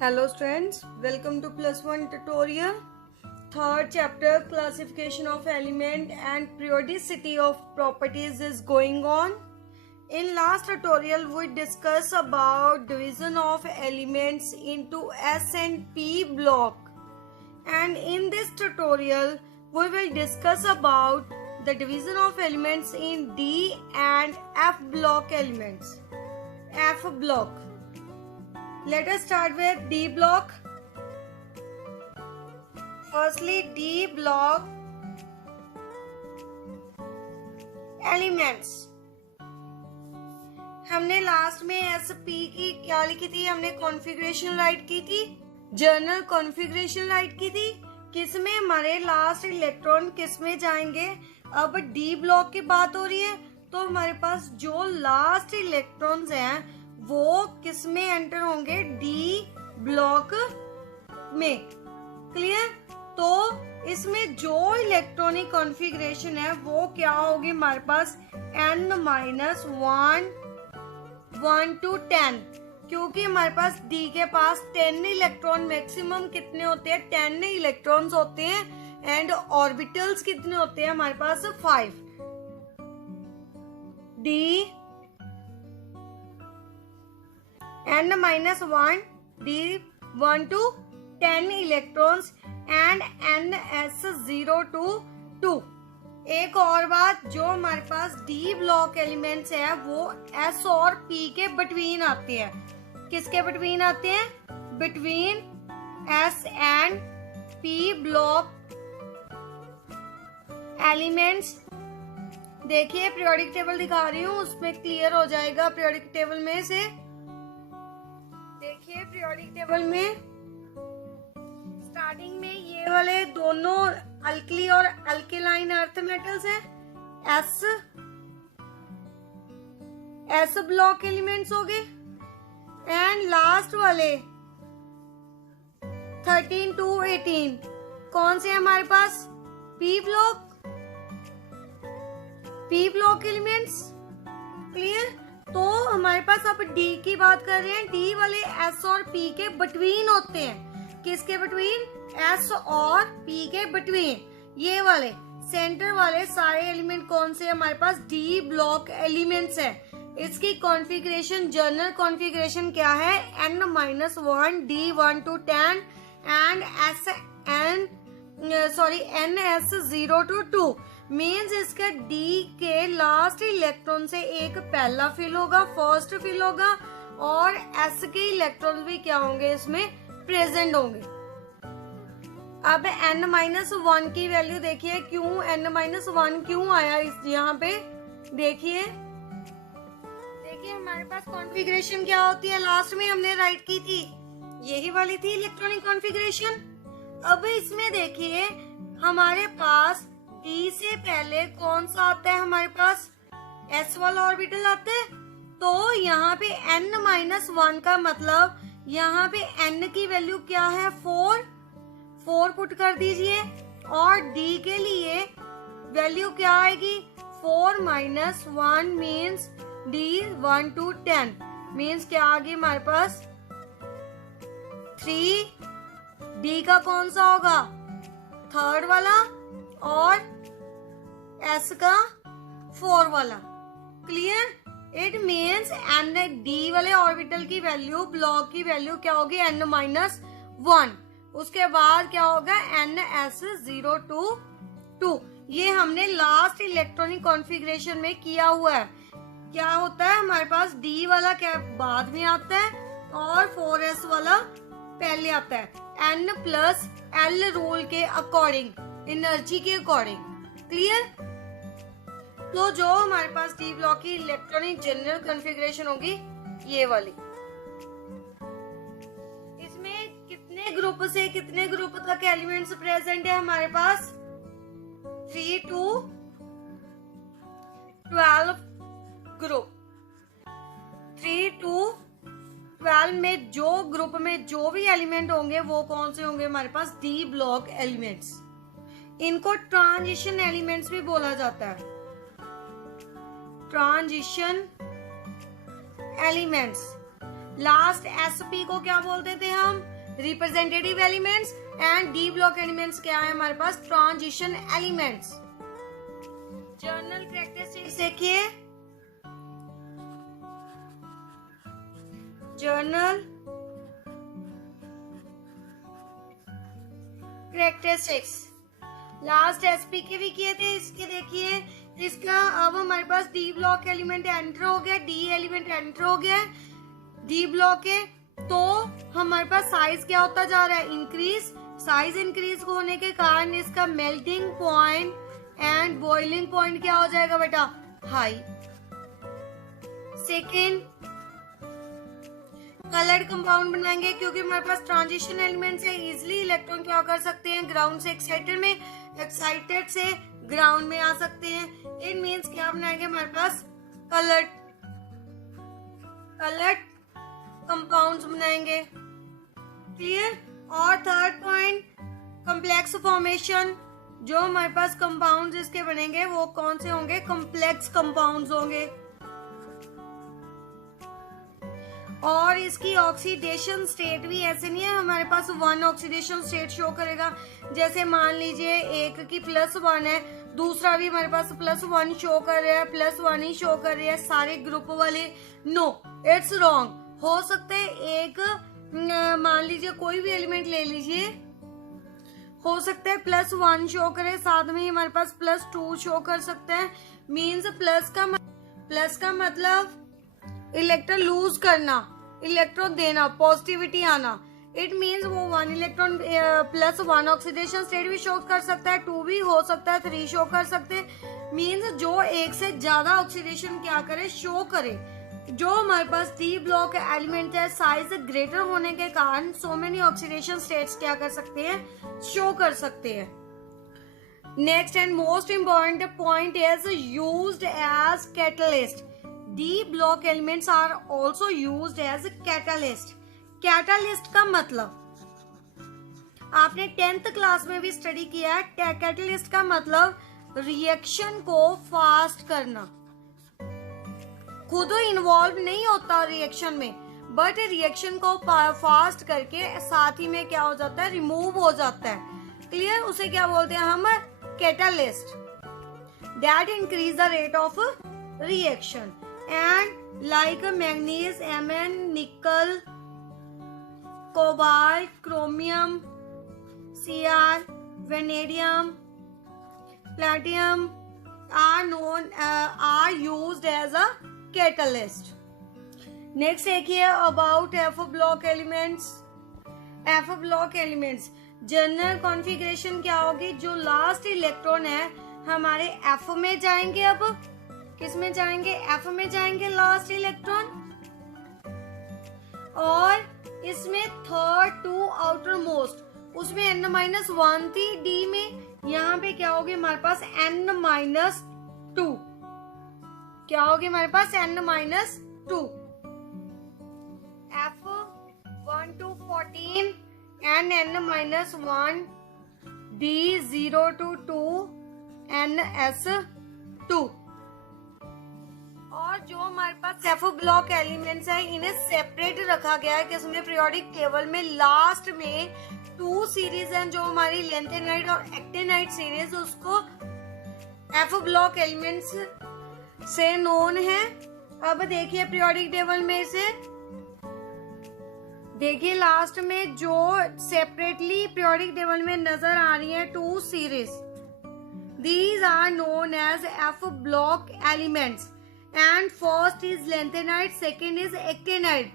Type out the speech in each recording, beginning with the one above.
Hello students, welcome to plus one tutorial. Third chapter classification of element and periodicity of properties is going on. In last tutorial we discussed about division of elements into S and P block, and in this tutorial we will discuss about the division of elements in D and F block elements. F block. Let us start with D block. Firstly, D block elements. हमने last में SP की क्या लिखी थी? हमने configuration right की थी, journal configuration right की थी, किसमें हमारे लास्ट इलेक्ट्रॉन किसमें जाएंगे. अब D ब्लॉक की बात हो रही है तो हमारे पास जो लास्ट इलेक्ट्रॉन्स हैं वो किसमें एंटर होंगे? डी ब्लॉक में. क्लियर? तो इसमें जो इलेक्ट्रॉनिक कॉन्फ़िगरेशन है वो क्या होगी हमारे पास? n-1 1 to 10, क्योंकि हमारे पास डी के पास 10 इलेक्ट्रॉन मैक्सिमम कितने होते हैं? 10 इलेक्ट्रॉन्स होते हैं. एंड ऑर्बिटल्स कितने होते हैं हमारे पास? 5. D n-1 d1 to 10 electrons and ns0 to 2. एक और बात, जो हमारे पास डी ब्लॉक एलिमेंट्स है वो S और P के बिटवीन आते हैं. किसके बिटवीन आते हैं? Between S and P block elements. देखिए पीरियोडिक टेबल दिखा रही हूँ, उसमें क्लियर हो जाएगा. पीरियोडिक टेबल में से देखिए, पीरियोडिक टेबल में स्टार्टिंग में ये वाले दोनों अल्कली और अल्केलाइन अर्थ मेटल्स हैं. एस ब्लॉक एलिमेंट्स हो गए. एंड लास्ट वाले 13 to 18 कौन से हैं हमारे पास? P block elements. क्लियर? तो हमारे पास अब डी की बात कर रहे हैं. डी वाले एस और पी के बिटवीन होते हैं. किसके बिटवीन? एस और पी के बिटवीन. ये वाले सेंटर वाले सारे एलिमेंट कौन से हमारे पास? डी ब्लॉक एलिमेंट्स है. इसकी कॉन्फ़िगरेशन, जनरल कॉन्फ़िगरेशन क्या है? n-1 d1 to 10 and ns0 to 2. Means इसका डी के लास्ट इलेक्ट्रॉन से एक पहला फिल होगा, फर्स्ट फिल होगा, और एस के इलेक्ट्रॉन भी क्या होंगे? इसमें प्रेजेंट होंगे. अब n-1 की वैल्यू देखिए, क्यों n-1 क्यों आया इस यहाँ पे? देखिए हमारे पास कॉन्फ़िगरेशन क्या होती है? लास्ट में हमने राइट की थी, यही वाली थी इलेक्ट्रॉनिक कॉन्फ़िगरेशन. अब इसमें देखिए हमारे पास डी से पहले कौन सा आता है हमारे पास? एस वाला ऑर्बिटल आता है. तो यहाँ पे n-1 का मतलब यहाँ पे n की वैल्यू क्या है? 4 पुट कर दीजिए. और डी के लिए वैल्यू क्या आएगी? 4 - 1 मीन्स d1 to 10 मीन्स क्या आ गई हमारे पास? 3. डी का कौन सा होगा? थर्ड वाला, और एस का 4 वाला. Clear? It means n d वाले ऑर्बिटल की वैल्यू, ब्लॉक की वैल्यू क्या होगी? n-1. उसके बाद क्या होगा? ns0 to 2. ये हमने लास्ट इलेक्ट्रॉनिक कॉन्फ़िगरेशन में किया हुआ है. क्या होता है हमारे पास? डी वाला क्या बाद में आता है और 4s वाला पहले आता है. n+l रूल के अकॉर्डिंग, एनर्जी के अकॉर्डिंग. क्लियर? तो जो हमारे पास डी ब्लॉक की इलेक्ट्रॉनिक जनरल कॉन्फ़िगरेशन होगी ये वाली. इसमें कितने ग्रुप से कितने ग्रुप तक एलिमेंट्स प्रेजेंट है हमारे पास? 3 to 12 ग्रुप. 3 to 12 में जो ग्रुप में जो भी एलिमेंट होंगे वो कौन से होंगे हमारे पास? D block elements. इनको ट्रांजिशन एलिमेंट्स भी बोला जाता है. Transition elements. लास्ट sp को क्या बोलते थे हम, representative elements, and D block elements क्या है हमारे पास, ट्रांजिशन एलिमेंट्स। जर्नल कैरेक्टरिस्टिक्स देखिए, जर्नल कैरेक्टरिस्टिक्स लास्ट एसपी के भी किए थे, इसके देखिए, इसका अब हमारे पास डी ब्लॉक एलिमेंट एंटर हो गया, डी एलिमेंट एंटर हो गया, डी ब्लॉक है, तो हमारे पास साइज क्या होता जा रहा है, इंक्रीज। साइज इंक्रीज होने के कारण इसका melting point and boiling point क्या हो जाएगा बेटा, हाई। सेकेंड, कलर्ड कंपाउंड बनाएंगे, क्योंकि हमारे पास ट्रांजिशन एलिमेंट से इजिली इलेक्ट्रॉन क्या कर सकते हैं, ग्राउंड से एक्साइटेड में, एक्साइटेड से ग्राउंड में आ सकते हैं। इट मीन्स क्या बनाएंगे हमारे पास, कलर्ड कंपाउंड्स बनाएंगे। क्लियर। और थर्ड पॉइंट, कॉम्प्लेक्स फॉर्मेशन, जो हमारे पास कंपाउंड्स इसके बनेंगे वो कौन से होंगे, कॉम्प्लेक्स कंपाउंड्स होंगे। और इसकी ऑक्सीडेशन स्टेट भी ऐसे नहीं है हमारे पास वन ऑक्सीडेशन स्टेट शो करेगा, जैसे मान लीजिए एक की +1 है, दूसरा भी हमारे पास +1 शो कर रहा है, +1 ही शो कर रही है सारे ग्रुप वाले। No, it's wrong. हो सकता है एक मान लीजिए कोई भी एलिमेंट ले लीजिए, हो सकता है +1 शो करे, साथ में ही हमारे पास +2 शो कर सकता है। मीन्स प्लस का मतलब इलेक्ट्रॉन लूज करना, इलेक्ट्रॉन देना, पॉजिटिविटी आना। इट मीन्स वो 1 इलेक्ट्रॉन +1 ऑक्सीडेशन स्टेट भी शो कर सकता है, 2 भी हो सकता है, 3 शो कर सकते हैं। मीन्स जो एक से ज्यादा ऑक्सीडेशन क्या करे, शो करे। जो हमारे पास डी ब्लॉक एलिमेंट है, साइज ग्रेटर होने के कारण सो मेनी ऑक्सीडेशन स्टेट्स क्या कर सकते हैं, शो कर सकते हैं। Next and most important point is used as catalyst. D block elements are also used as a catalyst. Catalyst का मतलब आपने 10th क्लास में भी स्टडी किया है। कैटलिस्ट का मतलब रिएक्शन को फास्ट करना, खुद इन्वॉल्व नहीं होता रिएक्शन में, बट रिएक्शन को फास्ट करके साथ ही में क्या हो जाता है, रिमूव हो जाता है। क्लियर। उसे क्या बोलते हैं हम, catalyst. That increase the rate of reaction and like manganese, Mn, nickel, cobalt, chromium, Cr, vanadium, platinum are used as a catalyst. Next देखिए about F block elements. F block elements general configuration क्या होगी, जो last electron है हमारे F में जाएंगे, अब किस में जाएंगे, F में जाएंगे लास्ट इलेक्ट्रॉन, और इसमें थर्ड टू आउटर मोस्ट, उसमें n-1 थी D में, यहाँ पे क्या होगी हमारे पास n-2, क्या होगी हमारे पास n-2, F1 to 14 and n-1, D0 to 2 ns2। और जो हमारे पास एफ ब्लॉक एलिमेंट्स है, इन्हें सेपरेट रखा गया है किसमें, पीरियोडिक टेबल में। लास्ट में 2 सीरीज हैं जो हमारी लेंथेनाइट और एक्टेनाइट सीरीज, उसको एफ ब्लॉक एलिमेंट्स से नोन है। अब देखिए पीरियोडिक टेबल में से देखिए लास्ट में जो सेपरेटली पीरियोडिक टेबल में नजर आ रही है 2 series, these are known as f block elements. And first is lanthanide, second is actinide.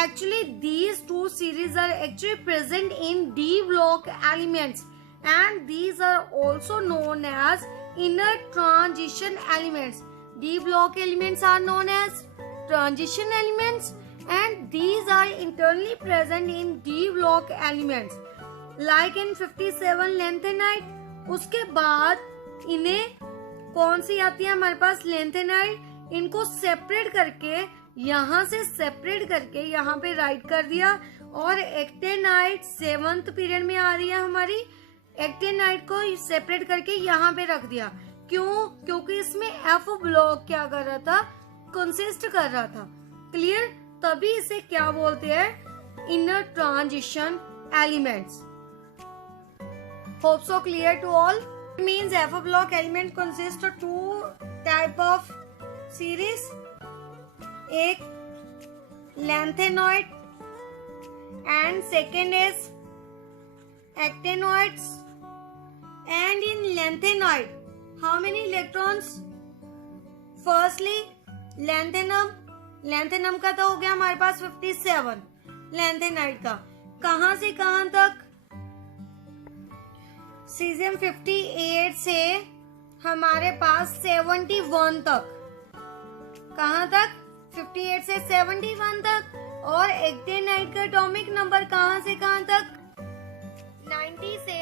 Actually, these 2 series are actually present in D block elements, and these are also known as inner transition elements. D block elements are known as transition elements, and these are internally present in D block elements. Like in 57 lanthanide, उसके बाद इन्हें कौन सी आती है हमारे पास, lanthanide। इनको separate करके, यहाँ से सेपरेट करके यहाँ पे राइट कर दिया, और एक्टेनाइट 7th पीरियड में आ रही है हमारी, एक्टेनाइट को सेपरेट करके यहाँ पे रख दिया। क्यों? क्योंकि इसमें एफ ब्लॉक क्या कर रहा था, कंसिस्ट कर रहा था। क्लियर। तभी इसे क्या बोलते हैं, inner transition elements. Hope so clear to all. Means f block element consist of two type of series, एक lengthenoid and second is actinoids. And in lengthenoid how many electrons? Firstly lengthenum का तो हो गया हमारे पास 57, lengthenoid का कहां से कहां तक, सीजियम 58 से हमारे पास 71 तक, कहां तक, 58 से 71 तक। और एक्टेनाइड का एटॉमिक नंबर कहां से कहां तक, 90 से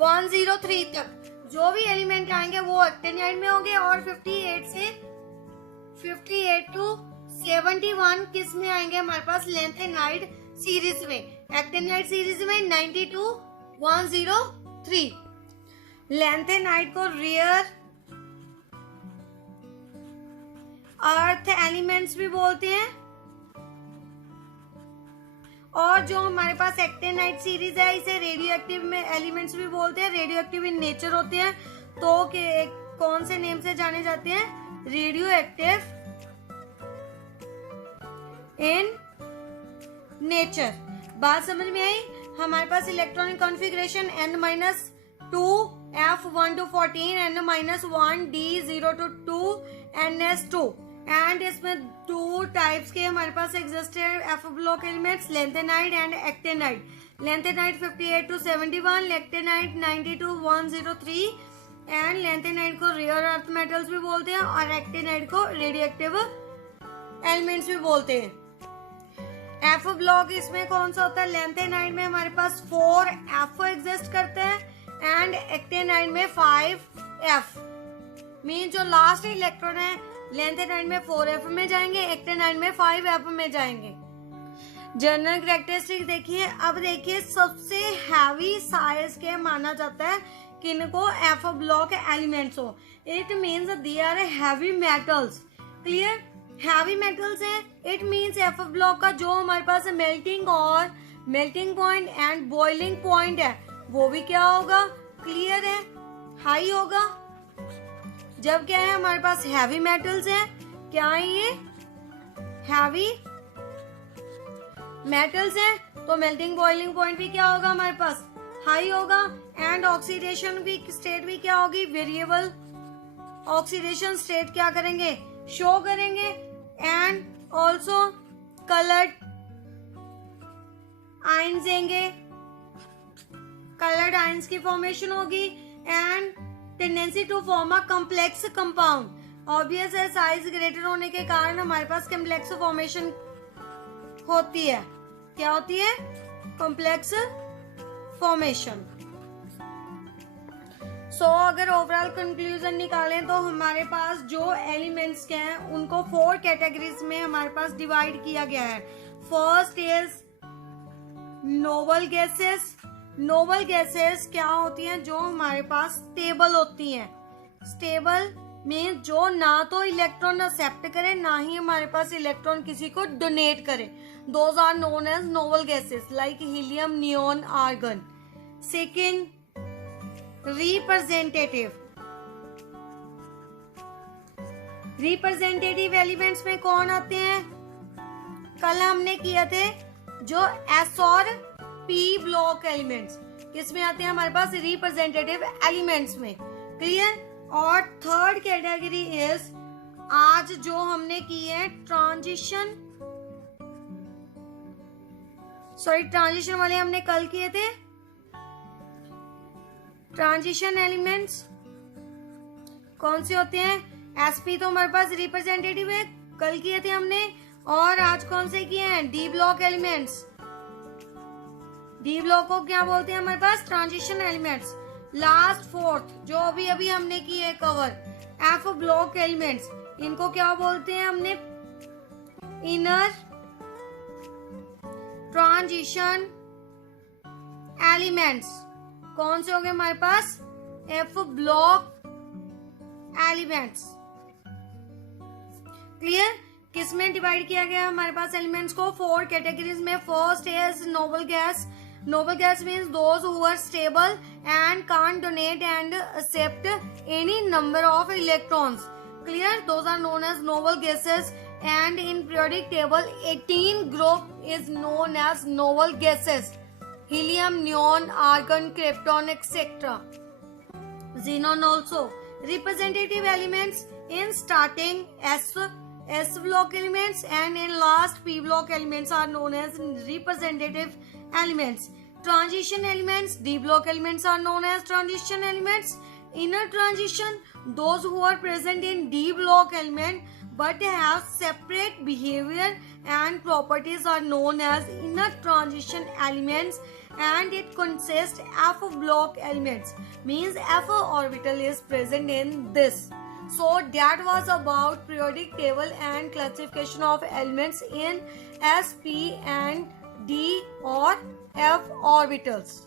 103 तक। जो भी एलिमेंट आएंगे वो एक्टेनाइड में होंगे। और 58 से 58 टू 71 किस में आएंगे, हमारे पास लैंथेनाइड सीरीज में, एक्टेनाइड सीरीज में 90 टू 103। लैंथेनाइड को रेयर अर्थ एलिमेंट्स भी बोलते हैं। और जो हमारे पास एक्टेनाइड सीरीज है इसे रेडियो एक्टिव में एलिमेंट्स भी बोलते हैं। रेडियो एक्टिव इन नेचर होते हैं, तो कौन से नेम से जाने जाते हैं, रेडियो एक्टिव इन नेचर। बात समझ में आई। हमारे पास electronic configuration n-2 F1 to 14, n-1 D0 to 2 ns2। And इसमें टू टाइप्स के हमारे पास एग्जिस्ट है F block elements, lanthanide and actinide. Lanthanide 58 to 71, actinide 90 to 103। And lanthanide को रेयर अर्थ मेटल्स भी बोलते हैं और एक्टेनाइड को रेडियोएक्टिव एलिमेंट्स भी बोलते हैं। एफ ब्लॉक इसमें कौन सा होता है, लेंथेनाइड में हमारे पास 4 एफ एग्जिस्ट करते हैं एंड एक्टेनाइड में 5 एफ। मीन जो लास्ट इलेक्ट्रॉन है लेंथेनाइड में 4f में जाएंगे, एक्टेनाइड में 5f में जाएंगे। जनरल कैरेक्टरिस्टिक देखिए। अब देखिए सबसे हैवी साइज के माना जाता है किनको, एफ ब्लॉक एलिमेंट्स हो। It means they are heavy metals. Clear, heavy metals है। इट मीन्स एफ ब्लॉक का जो हमारे पास मेल्टिंग और melting point and boiling point है वो भी क्या होगा, क्लियर है, हाई होगा। जब क्या है हमारे पास हैवी मेटल्स हैं, क्या है ये हैवी मेटल्स हैं, तो मेल्टिंग बॉइलिंग पॉइंट भी क्या होगा हमारे पास, हाई होगा। एंड ऑक्सीडेशन भी स्टेट भी क्या होगी, वेरिएबल ऑक्सीडेशन स्टेट क्या करेंगे, शो करेंगे। एंड ऑल्सो कलर्ड आयंस देंगे, कलर्ड आयंस की फॉर्मेशन होगी। And tendency to form a complex compound. Obvious है साइज ग्रेटर होने के कारण हमारे पास कॉम्प्लेक्स फॉर्मेशन होती है। क्या होती है, कॉम्प्लेक्स फॉर्मेशन। सो अगर ओवरऑल कंक्लूजन निकालें तो हमारे पास जो एलिमेंट्स के हैं उनको 4 कैटेगरीज में हमारे पास डिवाइड किया गया है। First is noble gases. Noble gases क्या होती हैं, जो हमारे पास स्टेबल होती हैं। स्टेबल मीन जो ना तो इलेक्ट्रॉन एक्सेप्ट करे ना ही हमारे पास इलेक्ट्रॉन किसी को डोनेट करे। Those are known as noble gases like helium, neon, argon. Second, representative. Representative elements में कौन आते हैं, कल हमने किए थे जो एस और पी ब्लॉक एलिमेंट्स किसमें आते हैं हमारे पास, रिप्रेजेंटेटिव एलिमेंट्स में। क्लियर। और थर्ड कैटेगरी इज आज जो हमने की है ट्रांजिशन वाले हमने कल किए थे। ट्रांजिशन एलिमेंट्स कौन से होते हैं, एसपी तो हमारे पास रिप्रेजेंटेटिव है, कल किए थे हमने। और आज कौन से किए हैं, D block elements. D block को क्या बोलते हैं हमारे पास, ट्रांजिशन एलिमेंट्स। लास्ट फोर्थ जो अभी अभी हमने की है कवर, एफ ब्लॉक एलिमेंट्स, इनको क्या बोलते हैं हमने, इनर ट्रांजिशन एलिमेंट्स। कौन से हो गए हमारे पास, एफ ब्लॉक एलिमेंट्स। क्लियर। किस में डिवाइड किया गया हमारे पास एलिमेंट्स को? 4 कैटेगरीज में. First is noble gas. Noble gas means those who are stable and can't donate and accept any number of electrons. Clear? Those are known as noble gases. And in periodic table, 18 group is known as noble gases. Helium, neon, argon, krypton, etc. Xenon also. Representative elements in starting S block elements and in last P block elements are known as representative elements. Transition elements, D block elements are known as transition elements. Inner transition, those who are present in D block element but have separate behavior and properties are known as inner transition elements, and it consists F block elements, means F orbital is present in this. So that was about periodic table and classification of elements in S, P and D or F orbitals.